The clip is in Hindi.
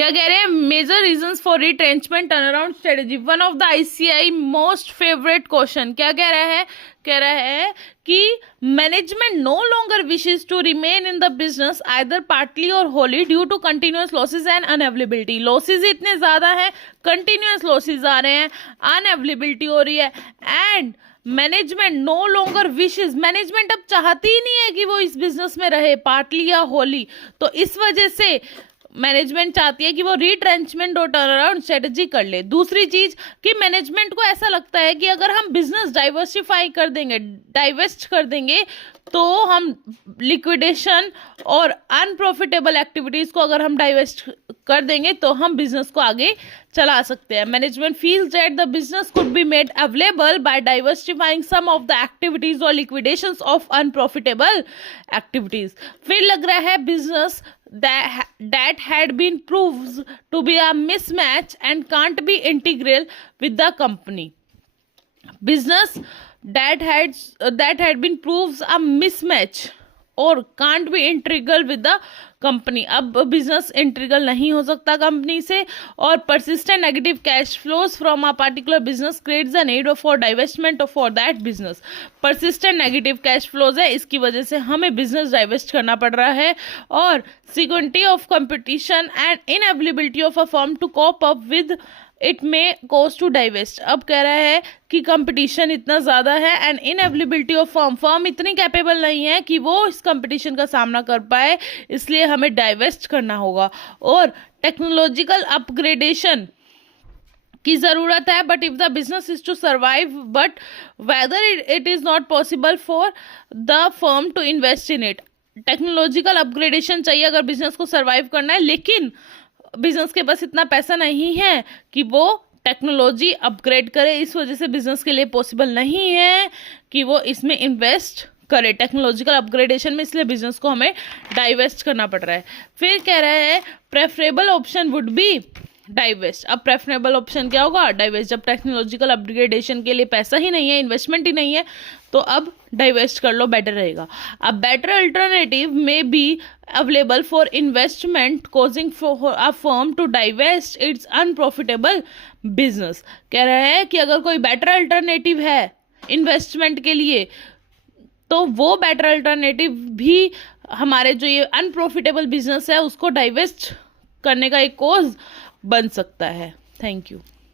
क्या कह रहे हैं, major reasons for retrenchment turnaround strategy, one of the ICI most favourite question. क्या कह रहा है, कह रहा है कि management no longer wishes to remain in the business either partly or wholly due to continuous losses and unavailability. Losses इतने ज्यादा हैं, कंटिन्यूअस लॉसेज आ रहे हैं, अनअवेलेबिलिटी हो रही है, and management no longer wishes, management अब चाहती ही नहीं है कि वो इस बिजनेस में रहे पार्टली या होली। तो इस वजह से मैनेजमेंट चाहती है कि वो रिट्रेंचमेंट और टर्न अराउंड स्ट्रेटजी कर ले। दूसरी चीज कि मैनेजमेंट को ऐसा लगता है कि अगर हम बिजनेस डाइवर्सिफाई कर देंगे, डाइवेस्ट कर देंगे, तो हम लिक्विडेशन और अनप्रॉफिटेबल एक्टिविटीज को अगर हम डाइवेस्ट कर देंगे तो हम बिजनेस को आगे चला सकते हैं। Management feels that the business could be made available by diversifying some of the activities और लिक्विडेशंस ऑफ अनप्रॉफिटेबल एक्टिविटीज। फिर लग रहा है business that had been proved to be a mismatch and can't be integral with the company. Business that had been proved a mismatch और can't be integral with the company. अब बिजनेस इंट्रीगल नहीं हो सकता कंपनी से, और persistent negative cash flows from a particular business creates the need for divestment for that business. Persistent negative cash flows है, इसकी वजह से हमें बिजनेस डाइवेस्ट करना पड़ रहा है, और security of competition and inability of a firm to cope up with it may cause to divest. अब कह रहा है कि कंपटीशन इतना ज़्यादा है एंड इनएबिलिटी ऑफ फर्म इतनी कैपेबल नहीं है कि वो इस कंपटीशन का सामना कर पाए, इसलिए हमें डाइवेस्ट करना होगा। और टेक्नोलॉजिकल अपग्रेडेशन की ज़रूरत है, but if the business is to survive, but whether it is not possible for the firm to invest in it. Technological upgradation चाहिए अगर बिजनेस को सर्वाइव करना है, लेकिन बिजनेस के पास इतना पैसा नहीं है कि वो टेक्नोलॉजी अपग्रेड करे, इस वजह से बिजनेस के लिए पॉसिबल नहीं है कि वो इसमें इन्वेस्ट करे टेक्नोलॉजिकल अपग्रेडेशन में, इसलिए बिजनेस को हमें डाइवेस्ट करना पड़ रहा है। फिर कह रहा है preferable option would be divest. अब प्रेफरेबल ऑप्शन क्या होगा, डाइवेस्ट। जब टेक्नोलॉजिकल अपग्रेडेशन के लिए पैसा ही नहीं है, इन्वेस्टमेंट ही नहीं है, तो अब डाइवेस्ट कर लो, बेटर रहेगा। अब बेटर अल्टरनेटिव में be available for investment causing for a firm to divest its unprofitable business. कह रहा है कि अगर कोई बेटर अल्टरनेटिव है इन्वेस्टमेंट के लिए, तो वो बेटर अल्टरनेटिव भी हमारे जो ये अनप्रॉफिटेबल बिजनेस है उसको डाइवेस्ट करने का एक कोज बन सकता है। Thank you.